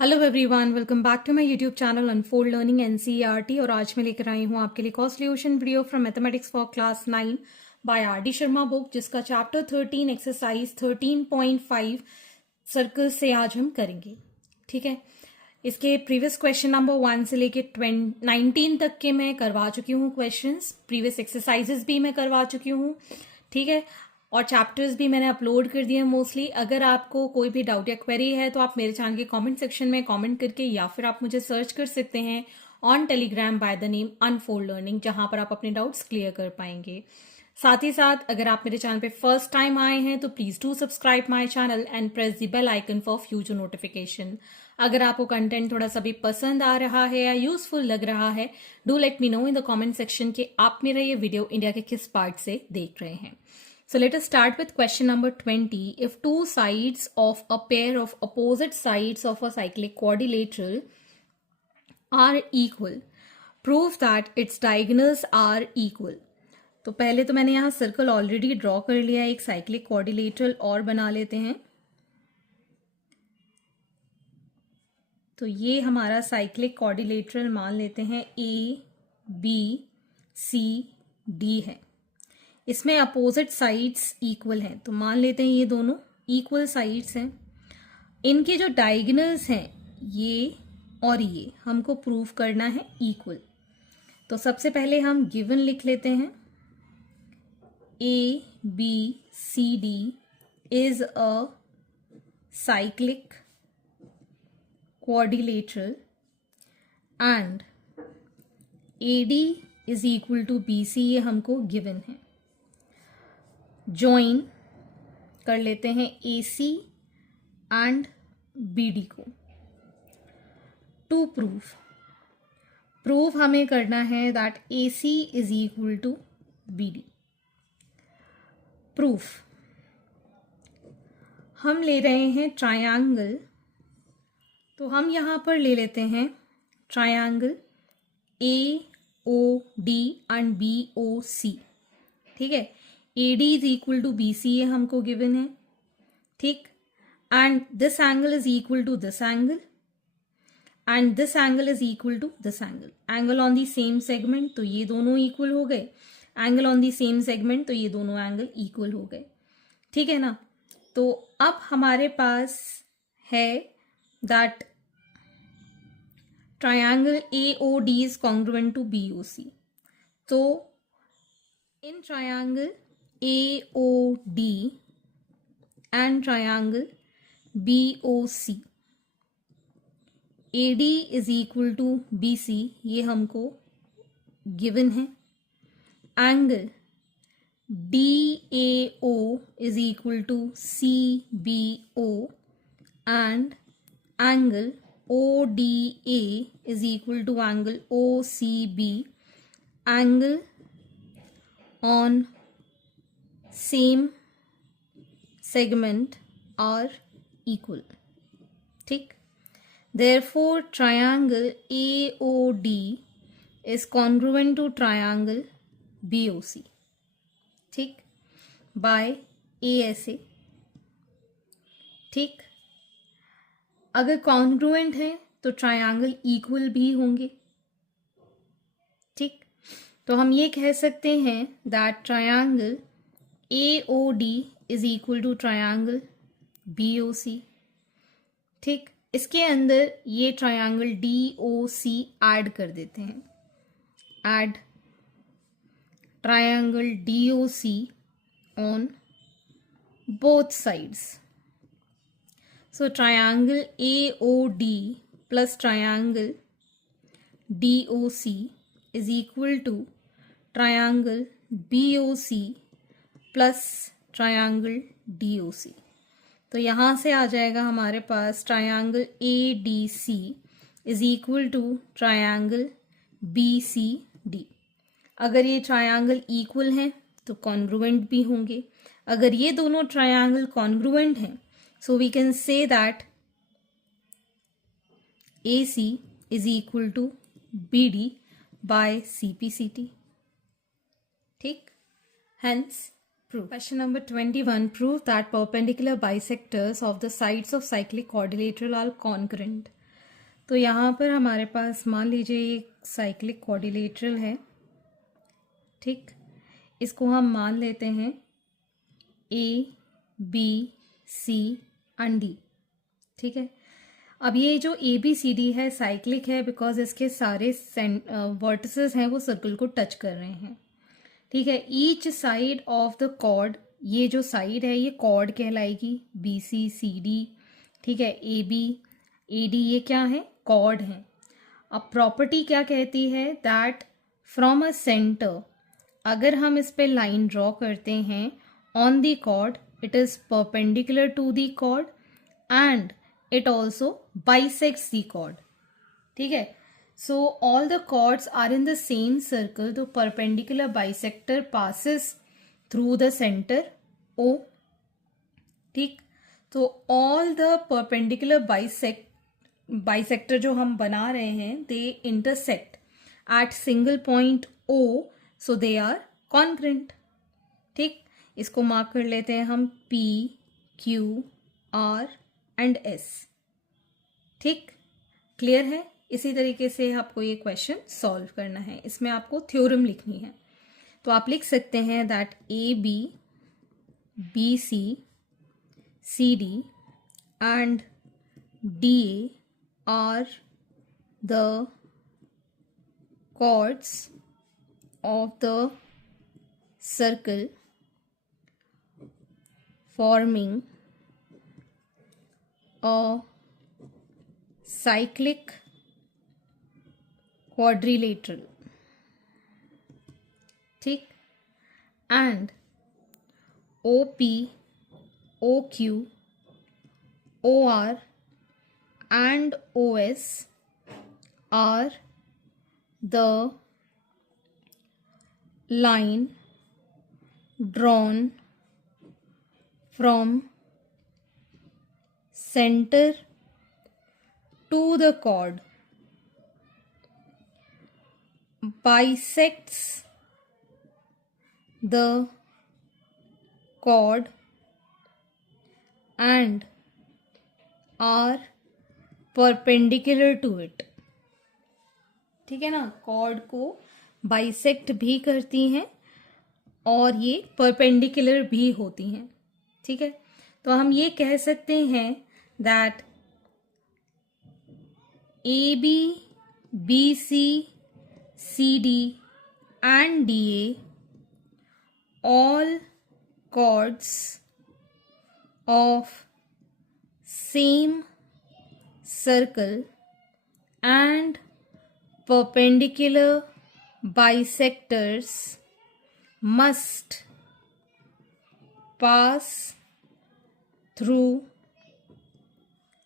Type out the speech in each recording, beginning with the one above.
Hello everyone, welcome back to my YouTube channel unfold learning NCERT. और आज मैं लेकर आई हूँ आपके लिए cost solution video from mathematics for class 9 by R D. Sharma book, जिसका चैप्टर 13 एक्सरसाइज 13.5 सर्कल से आज हम करेंगे। ठीक है, इसके प्रीवियस क्वेश्चन नंबर 1 से लेके 19 तक के मैं करवा चुकी हूँ क्वेश्चंस। प्रीवियस एक्सरसाइजेस भी मैं करवा चुकी हूँ। ठीक है, और चैप्टर्स भी मैंने अपलोड कर दिए हैं मोस्टली। अगर आपको कोई भी डाउट या क्वेरी है तो आप मेरे चैनल के कमेंट सेक्शन में कमेंट करके या फिर आप मुझे सर्च कर सकते हैं on Telegram by the name Unfold Learning, जहां पर आप अपने डाउट्स क्लियर कर पाएंगे। साथ ही साथ अगर आप मेरे चैनल पे फर्स्ट टाइम आए हैं तो please do subscribe my channel and press the bell icon for future notification. अगर आपको कंटेंट थोड़ा सा भी पसंद आ रहा है या यूजफुल लग रहा है, do let me know in the comment section कि आप मेरा ये वीडियो इंडिया के किस पार्ट से देख रहे हैं। So let us start with question number 20. If two sides of a pair of opposite sides of a cyclic quadrilateral are equal, prove that its diagonals are equal. तो पहले तो मैंने यहाँ सर्कल ऑलरेडी ड्रॉ कर लिया है, एक cyclic quadrilateral और बना लेते हैं। तो ये हमारा साइक्लिक क्वाड्रिलेटरल मान लेते हैं ABCD है। इसमें अपोजिट साइड्स इक्वल हैं, तो मान लेते हैं ये दोनों इक्वल साइड्स हैं। इनके जो डायगोनल्स हैं ये और ये हमको प्रूव करना है इक्वल। तो सबसे पहले हम गिवन लिख लेते हैं। ABCD is a cyclic quadrilateral and AD is equal to BC, ये हमको गिवन है। ज्वाइन कर लेते हैं AC एंड BD को। टू प्रूफ हमें करना है that AC is equal to BD। Proof हम ले रहे हैं ट्रायंगल, तो हम यहां पर ले लेते हैं ट्रायंगल AOD एंड BOC। ठीक है, AD is equal to BC, ये हमको गिवन है। ठीक, and this angle is equal to this angle and this angle is equal to this angle. Angle on the same segment, तो ये दोनों equal हो गए। Angle on the same segment, तो ये दोनों एंगल इक्वल हो गए। ठीक है ना। तो अब हमारे पास है that triangle AOD is congruent to BOC। तो इन triangle AOD and triangle BOC, AD is equal to BC, ये हमको गिवन है। Angle DAO is equal to CBO and angle ODA is equal to angle OCB. Angle on same segment are equal. ठीक, therefore triangle AOD is congruent to triangle BOC, ठीक, by ASA। ठीक, अगर congruent है तो triangle equal भी होंगे। ठीक, तो हम ये कह सकते हैं that triangle AOD is equal to triangle BOC। ठीक, इसके अंदर ये ट्रायंगल DOC ऐड कर देते हैं। Add triangle DOC on both sides. So triangle AOD plus triangle DOC is equal to triangle BOC plus triangle DOC। तो यहाँ से आ जाएगा हमारे पास triangle ADC is equal to triangle BCD। अगर ये ट्रायंगल इक्वल हैं तो कॉन्ग्रुएंट भी होंगे। अगर ये दोनों ट्रायंगल कॉन्ग्रुएंट हैं, so we can say that AC is equal to BD by CPCT। ठीक, hence proof. Question number 21. Prove that perpendicular bisectors of the sides of cyclic quadrilateral are congruent. तो यहाँ पर हमारे पास मान लीजिए एक साइक्लिक क्वाड्रिलेटरल है, ठीक। इसको हम मान लेते हैं A B C and D, ठीक है। अब ये जो ए बी सी डी है साइक्लिक है बिकॉज इसके सारे वर्टिसेस हैं वो सर्कल को टच कर रहे हैं, ठीक है। Each side of the chord, ये जो साइड है ये कॉर्ड कहलाएगी, बी सी सी डी, ठीक है। ए बी ए डी ये क्या है, कॉर्ड है। अब प्रॉपर्टी क्या कहती है, दैट फ्रॉम अ सेंटर, अगर हम इस पे लाइन ड्रॉ करते हैं on the chord, it is perpendicular to the chord and it also bisects the chord, ठीक है। So all the chords are in the same circle, तो perpendicular bisector passes through the centre O, ठीक। तो all the perpendicular bisector जो हम बना रहे हैं they intersect at single point O, so they are congruent, ठीक। इसको मार्क कर लेते हैं हम P Q R and S, ठीक। क्लियर है। इसी तरीके से आपको ये क्वेश्चन सॉल्व करना है, इसमें आपको थ्योरम लिखनी है। तो आप लिख सकते हैं that A B B C C D and D A are the chords of the circle forming a cyclic quadrilateral, ठीक। and OP, OQ, OR and OS are the line drawn from center to the chord, bisects the chord and are perpendicular to it, ठीक है ना। Cord को bisect भी करती हैं और ये परपेंडिकुलर भी होती हैं, ठीक है। तो हम ये कह सकते हैं that A B B C C D and D A all chords of same circle and perpendicular bisectors must pass through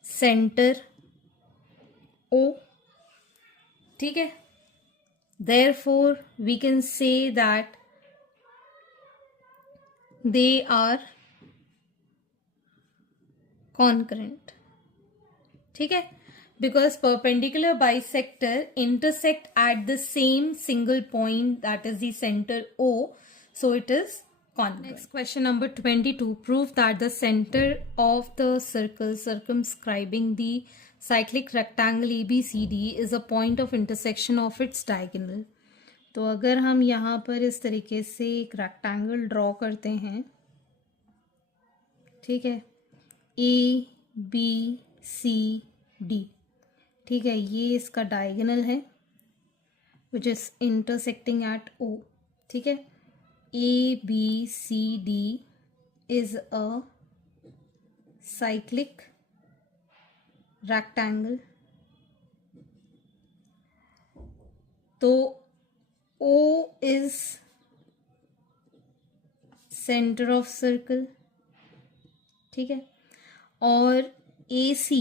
center O, ठीक है। Therefore we can say that they are concurrent, ठीक है। Because perpendicular bisector intersect at the same single point that is the centre O, so it is congruent. Next question number 22, prove that the centre of the circle circumscribing the cyclic rectangle ABCD is a point of intersection of its diagonal. तो अगर हम यहाँ पर इस तरीके से एक rectangle draw करते हैं, ठीक है, ABCD, ठीक है, ये इसका डायगोनल है which is intersecting at O, ठीक है। ABCD is a cyclic rectangle. तो O is centre of circle, ठीक है, और AC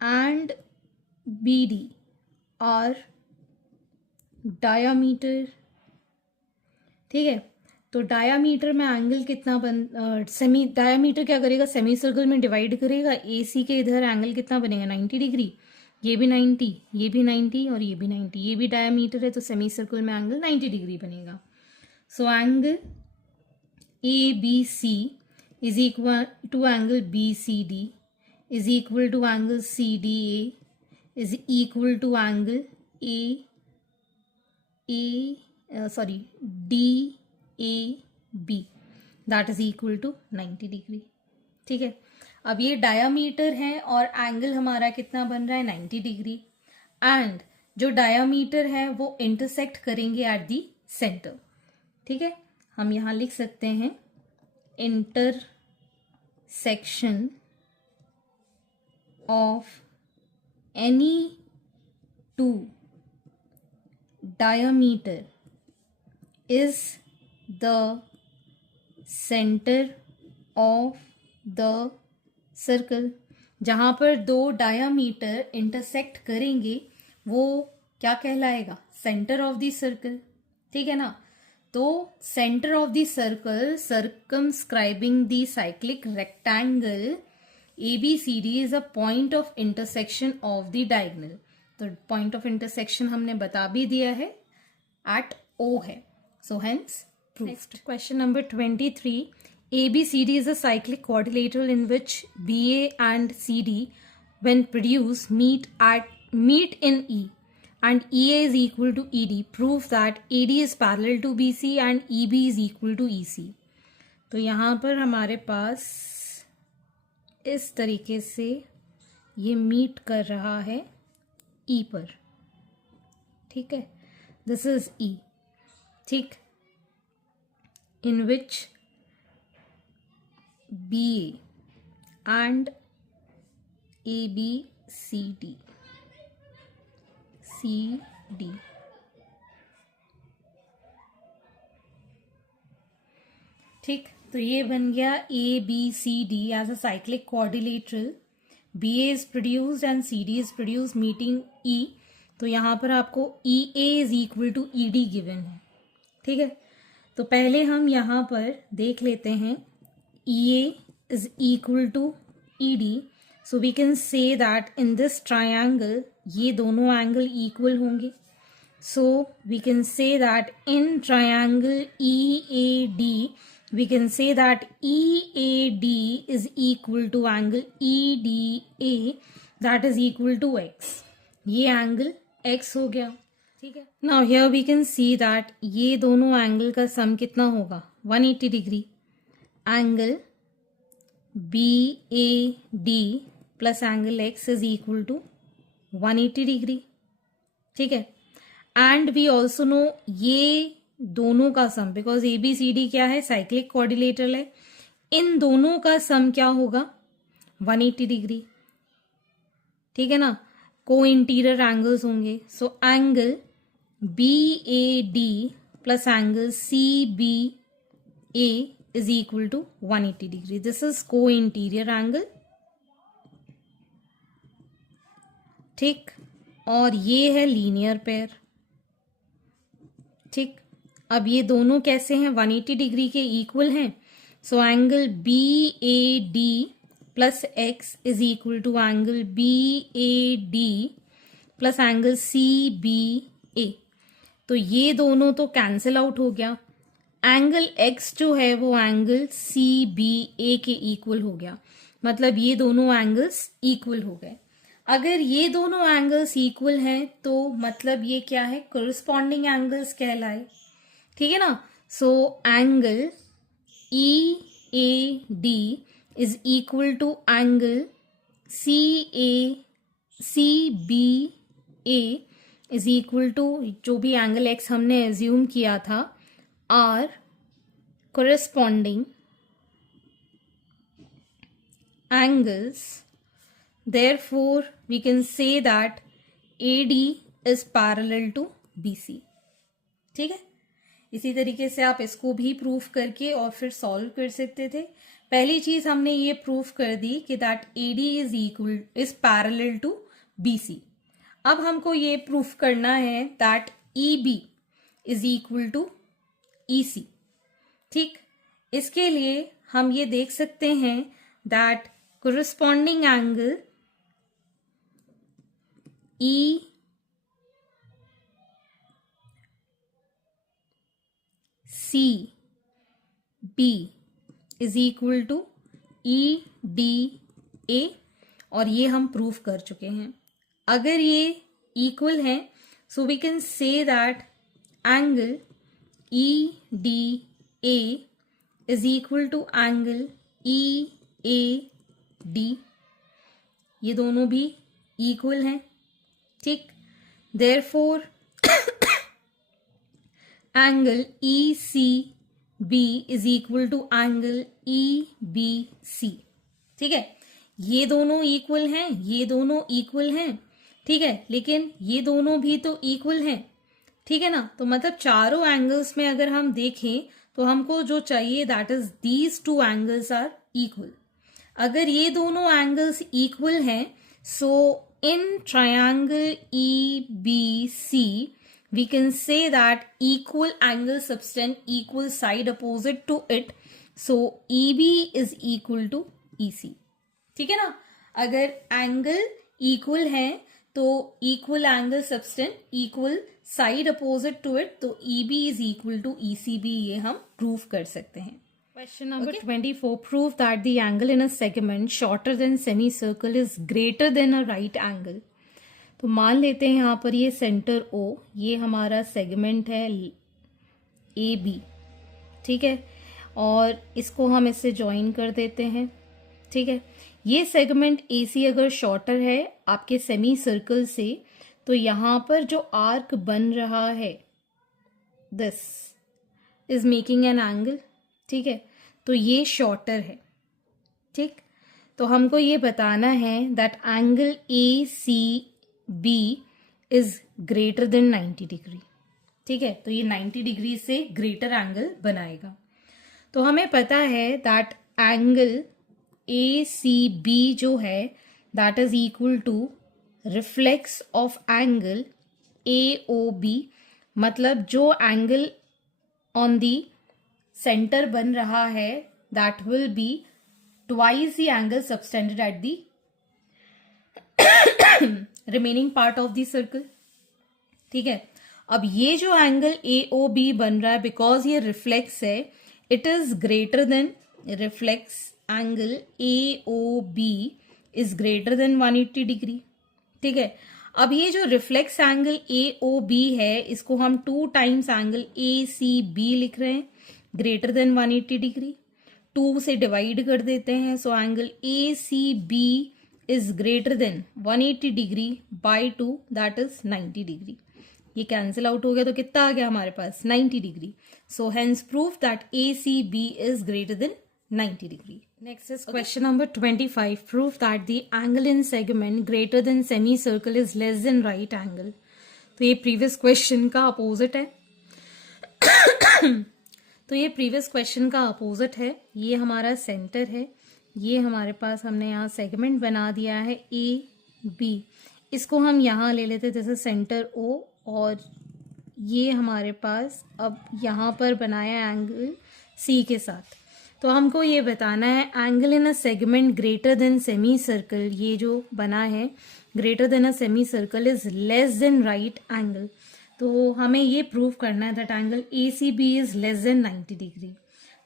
and BD are diameter, ठीक है। तो डायामीटर में एंगल कितना सेमी डायामीटर क्या करेगा, सेमी सर्कल में डिवाइड करेगा। AC के इधर एंगल कितना बनेगा, 90 डिग्री, ये भी 90, ये भी 90 और ये भी 90, ये भी डायामीटर है तो सेमी सर्कल में एंगल 90 डिग्री बनेगा। So angle ABC is equal to angle BCD is equal to angle CDA is equal to angle D A B, that is equal to 90 degree. ठीक है, अब ये डायामीटर है और एंगल हमारा कितना बन रहा है 90 डिग्री, एंड जो डायामीटर है वो इंटरसेक्ट करेंगे एट दी सेंटर। ठीक है, हम यहां लिख सकते हैं intersection of any two diameter is the center of the circle। जहां पर दो डायामीटर इंटरसेक्ट करेंगे वो क्या कहलाएगा, सेंटर ऑफ द सर्कल। ठीक है ना, तो centre of the circle circumscribing the cyclic rectangle ABCD is a point of intersection of the diagonal. तो पॉइंट ऑफ इंटरसेक्शन हमने बता भी दिया है, एट O है, so hence proved. Next question number 23, ABCD is a cyclic quadrilateral in which BA and CD when produced meet in E and EA is equal to ED. Prove that AD is parallel to BC and EB is equal to EC। तो यहाँ पर हमारे पास इस तरीके से ये meet कर रहा है E पर। ठीक है, दिस इज E। ठीक, इन विच BA and ABCD CD। ठीक, तो ये बन गया ABCD as a cyclic quadrilateral. BA is produced and CD is produced meeting E। तो यहाँ पर आपको EA is equal to ED given है। ठीक है, तो पहले हम यहाँ पर देख लेते हैं EA is equal to ED। So we can say that in this triangle ये दोनों एंगल इक्वल होंगे। So we can say that in triangle EAD we can say that EAD is equal to angle EDA, that is equal to x। ये angle x हो गया। ठीक है, now here we can see that ये दोनों angle का sum कितना होगा 180 degree. Angle BAD plus angle x is equal to 180 degree. ठीक है, एंड वी ऑल्सो नो ये दोनों का सम, बिकॉज ABCD क्या है, साइक्लिक क्वाड्रिलेटरल है, इन दोनों का सम क्या होगा 180 डिग्री। ठीक है ना, को इंटीरियर एंगल्स होंगे। So angle BAD plus angle CBA is equal to 180 degree. This is co-interior angle. ठीक, और ये है लीनियर पेयर। ठीक, अब ये दोनों कैसे हैं, 180 डिग्री के इक्वल हैं। So angle BAD plus x is equal to angle BAD plus angle CBA। तो ये दोनों तो कैंसिल आउट हो गया। एंगल x जो है वो एंगल CBA के इक्वल हो गया, मतलब ये दोनों एंगल्स इक्वल हो गए। अगर ये दोनों एंगल्स इक्वल हैं तो मतलब ये क्या है, कोरिस्पॉन्डिंग एंगल्स कहलाए। ठीक है ना, so angle EAD is equal to angle CBA is equal to जो भी एंगल x हमने एज्यूम किया था R corresponding angles. Therefore, we can say that AD is parallel to BC। ठीक है, इसी तरीके से आप इसको भी प्रूफ करके और फिर सॉल्व कर सकते थे। पहली चीज हमने ये प्रूफ कर दी कि that AD is parallel to BC। अब हमको ये प्रूफ करना है that EB is equal to EC। ठीक, इसके लिए हम ये देख सकते हैं that corresponding angle ECB is equal to EDA, और ये हम प्रूफ कर चुके हैं। अगर ये इक्वल है so we can say that angle E D A is equal to angle E A D, ये दोनों भी इक्वल हैं, ठीक। Therefore angle E C B is equal to angle E B C, ठीक है। ये दोनों इक्वल हैं, ये दोनों इक्वल हैं, ठीक है, लेकिन ये दोनों भी तो इक्वल हैं, ठीक है ना। तो मतलब चारों एंगल्स में अगर हम देखें तो हमको जो चाहिए that is these two angles are equal. अगर ये दोनों एंगल्स इक्वल हैं so in triangle E B C we can say that equal angle subtend equal side opposite to it, so EB is equal to EC, ठीक है ना। अगर angle equal है तो equal angle subtend equal side opposite to it, तो EB is equal to ECB, ये हम prove कर सकते हैं। Question number 24, prove that the angle in a segment shorter than semicircle is greater than a right angle। तो मान लेते हैं यहाँ पर ये सेंटर O, ये हमारा सेगमेंट है ए बी, ठीक है, और इसको हम इससे ज्वाइन कर देते हैं, ठीक है। ये सेगमेंट ए सी अगर शॉर्टर है आपके सेमी सर्कल से तो यहाँ पर जो आर्क बन रहा है this is making an angle, ठीक है, तो ये शॉर्टर है, ठीक। तो हमको ये बताना है that angle A C B is greater than 90 degree, ठीक है। तो ये 90 डिग्री से ग्रेटर एंगल बनाएगा। तो हमें पता है that angle A C B जो है that is equal to reflex of angle A O B, मतलब जो एंगल ऑन दी सेंटर बन रहा है that will be twice the angle subtended at the remaining part of the circle, ठीक है। अब ये जो एंगल ए ओ बी बन रहा है बिकॉज ये रिफ्लेक्स है, it is greater than reflex angle A O B is greater than 180 degree, ठीक है। अब ये जो reflex angle A O B है इसको हम 2 times angle A C B लिख रहे हैं ग्रेटर देन 180 डिग्री, 2 से डिवाइड कर देते हैं, so angle A C B is greater than 180 degree by 2 that is 90 degree. ये कैंसिल आउट हो गया तो कितना आ गया हमारे पास 90 degree, so hence proof that A C B is greater than 90 degree. Next is question number 25, proof that the angle in segment greater than semi circle is less than right angle. तो ये previous question का opposite है तो ये previous question का opposite है, ये हमारा सेंटर है, ये हमारे पास हमने यहाँ सेगमेंट बना दिया है ए बी, इसको हम यहाँ ले लेते जैसे सेंटर ओ, और ये हमारे पास अब यहाँ पर बनाया एंगल सी के साथ। तो हमको ये बताना है angle in a segment greater than semi circle, ये जो बना है greater than a semi circle is less than right angle. तो हमें ये प्रूव करना है that angle A C B is less than 90 degree.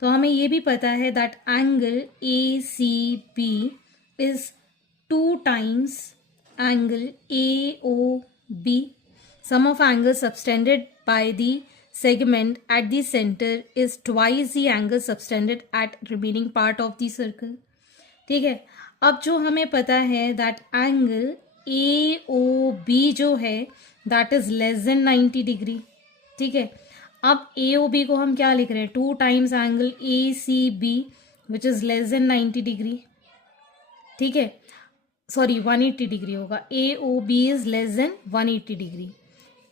तो हमें ये भी पता है that angle A C B is 2 times angle A O B, sum of angle subtended by the segment at the center is twice the angle subtended at remaining part of the circle, ठीक है। अब जो हमें पता है that angle A O B जो है that is less than 90 degree, ठीक है। अब ए ओ बी को हम क्या लिख रहे हैं 2 times angle A C B which is less than 90 degree, ठीक है, सॉरी 180 डिग्री होगा, A O B is less than 180 degree.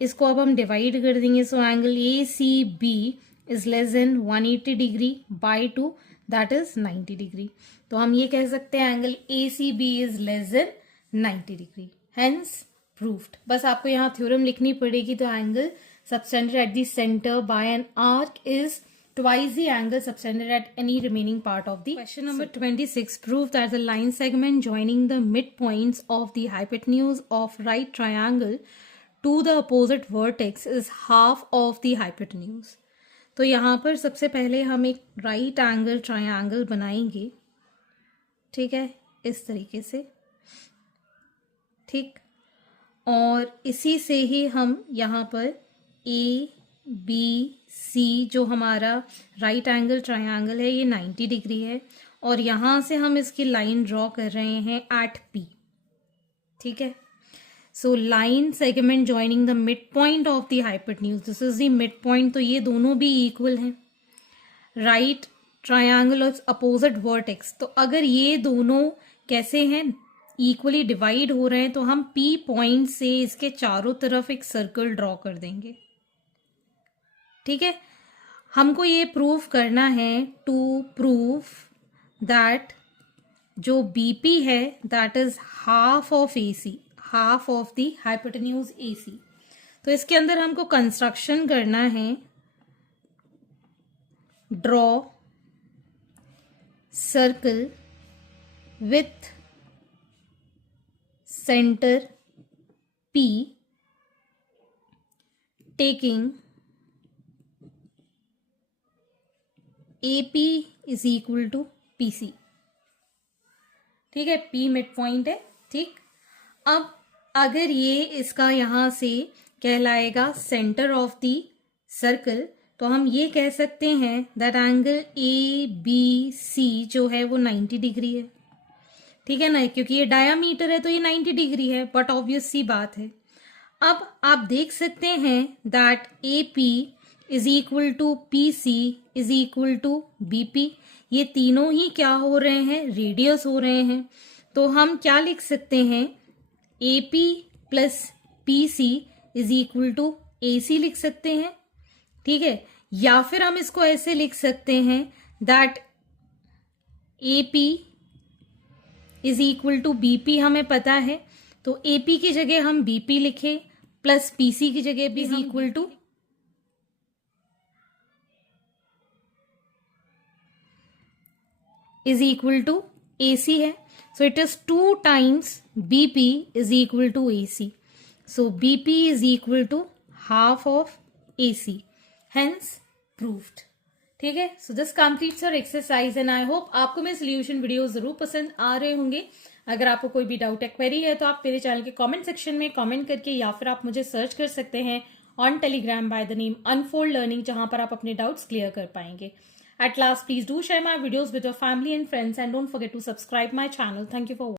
इसको अब हम डिवाइड कर देंगे, so angle A C B is less than 180 degree by 2 that is 90 degree. तो हम ये कह सकते हैं angle A C B is less than 90 degree, hence proved. बस आपको यहाँ थ्योरम लिखनी पड़ेगी। तो angle subtended at the centre by an arc is twice the angle subtended at any remaining part of the question number 26, prove that the line segment joining the midpoints of the hypotenuse of right triangle to the opposite vertex is half of the hypotenuse। तो यहाँ पर सबसे पहले हम एक right angle triangle बनाएंगे, ठीक है, इस तरीके से, ठीक। और इसी से ही हम यहाँ पर ए बी सी जो हमारा राइट एंगल ट्रायंगल है ये 90 डिग्री है, और यहाँ से हम इसकी लाइन ड्रॉ कर रहे हैं एट पी। ठीक है, so line segment joining the mid point of the hypotenuse, this is the mid point. तो ये दोनों भी इक्वल हैं, राइट ट्रायंगल और अपोजिट वर्टेक्स। तो अगर ये दोनों कैसे हैं, इक्वली डिवाइड हो रहे हैं, तो हम पी पॉइंट से इसके चारों तरफ एक सर्कल ड्रॉ कर देंगे। ठीक है, हमको ये प्रूव करना है, टू प्रूव दैट जो बीपी है that is half of AC, half of the hypotenuse AC. तो इसके अंदर हमको कंस्ट्रक्शन करना है, draw circle with centre P taking AP is equal to PC। ठीक है, P मिड पॉइंट है। ठीक, अब अगर ये इसका यहाँ से कहलाएगा सेंटर ऑफ द सर्कल, तो हम ये कह सकते हैं दैट एंगल ABC जो है वो 90 डिग्री है। ठीक है ना, क्योंकि ये डायामीटर है तो ये 90 डिग्री है, बट ऑब्वियस सी बात है। अब आप देख सकते हैं that AP is equal to PC is equal to BP। ये तीनों ही क्या हो रहे हैं, रेडियस हो रहे हैं। तो हम क्या लिख सकते हैं, AP plus PC is equal to AC लिख सकते हैं। ठीक है, या फिर हम इसको ऐसे लिख सकते हैं that AP is equal to BP, हमें पता है, तो AP की जगह हम BP लिखे, प्लस PC की जगह भी इज इक्वल टू AC है। So it is 2 times BP is equal to AC। So BP is equal to half of AC, hence proved. ठीक है, so this completes your exercise and I hope आपको मेरे solution video जरूर पसंद आ रहे होंगे। अगर आपको कोई भी डाउट या क्वेरी है तो आप मेरे चैनल के कमेंट सेक्शन में कमेंट करके, या फिर आप मुझे सर्च कर सकते हैं on Telegram by the name Unfold Learning, जहां पर आप अपने डाउट्स क्लियर कर पाएंगे। At last, please do share my videos with your family and friends and don't forget to subscribe my channel. Thank you for